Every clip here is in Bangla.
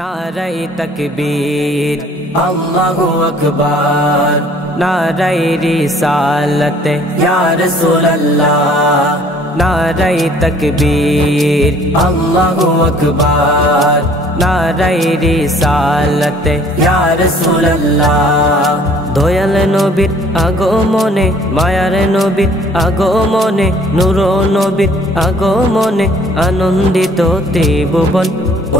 নারায়ে তাকবীর আল্লাহু আকবার, নারায়ে রিসালাত ইয়া রাসূলুল্লাহ। নারায়ে তাকবীর আল্লাহু আকবার, নারায়ে রিসালাত ইয়া রাসূলুল্লাহ। দয়াল নবীর আগমনে, মায়ার নবীর আগমনে, নূর নবীর আগমনে আনন্দিত ত্রিভুবন।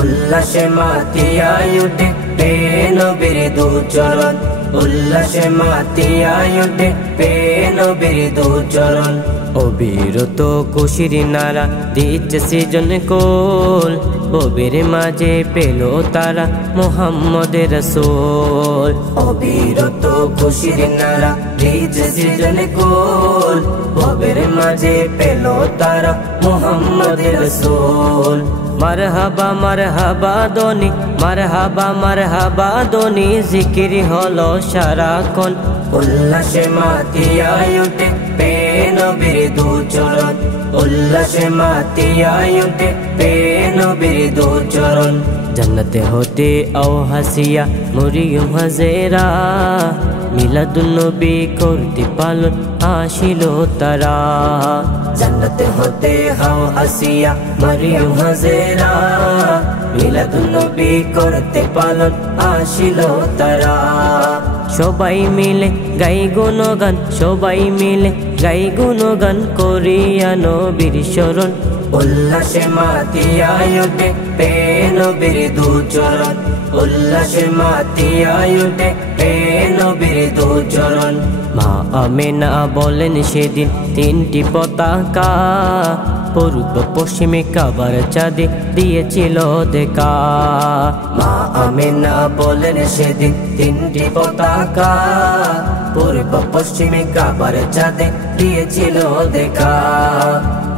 উল্লাসে মাতিয়ায় উঠে প্রিয় নবীর দুচরণ, উল্লাসে মাতিয়ায় উঠে প্রিয় নবীর দুচরণ। অবিরত খুশির নারা দিচ্ছে সৃজন কোল, ববির মাঝে পেল তারা মুহাম্মদের রাসূল। অবিরত খুশির নারা দিচ্ছে সৃজন কোল, ববির মাঝে পেল তারা মুহাম্মদের রাসূল। মারহাবা মারহাবা দনি, মারহাবা মারহাবা দনি, জিকির হলো সারাক্ষণ। উল্লাসে মাতিয়ায় উঠে প্রিয় নবীর দুচরণ, উল্লাসে মাতিয়ায় উঠে প্রিয় নবীর দুচরণ। জান্নাতে হতে আও হাসিয়া মরিয়ম হাজেরা, মিলাদুন নবী করতে পালন আসিল তারা। জান্নাতে হতে হাও হাসিয়া মরিয়ম হাজেরা, মিলাদুন নবী করতে পালন আসিল তারা। সবাই মিলে গাই গুণগান, সবাই মিলে গাই গুণগান করিয়া নবীর শরণ। উল্লাসে মাতিয়ায় উঠে প্রিয় নবীর দুচরণ, উল্লাসে মাতিয়ায় উঠে প্রিয় নবীর দুচরণ। মা আমিনা বলেন সেদিন তিনটি পতাকা, পূর্ব পশ্চিমে কাবার চাঁদে দিয়েছিল দেখা। মা আমিনা বলেন সেদিন তিনটি পতাকা, পূর্ব পশ্চিমে কাবার চাঁদে দিয়েছিল দেখা।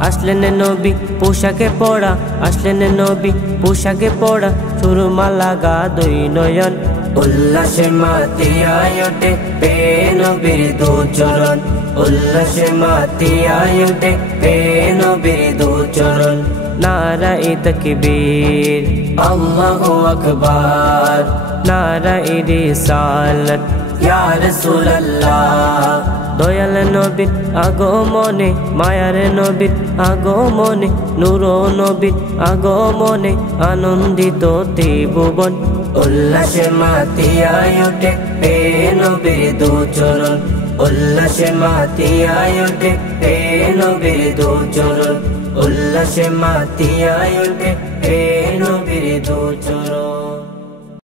আসলেন নবী পোশাকে পড়া, আসলেন নবী পোশাকে পড়া, সুরমা লাগা দুই নয়ন। উল্লাসে মাতিয়ায় উঠে প্রিয় নবীর দুচরণ, উল্লাসে মাতিয়ায় উঠে প্রিয় নবীর দুচরণ। নারায়ে তাকবীর আল্লাহু আকবার, নারায়ে রিসালাত ইয়া রাসূলুল্লাহ। দয়াল নবীর আগমনে, মায়ার নবীর আগমনে, নূর নবীর আগমনে আনন্দিত ত্রিভুবন। উল্লাসে মাতিয়ায় উঠে প্রিয় নবীর দুচরণ, উল্লাসে মাতিয়ায় উঠে প্রিয় নবীর দুচরণ, উল্লাসে মাতিয়ায় উঠে প্রিয় নবীর দুচরণ।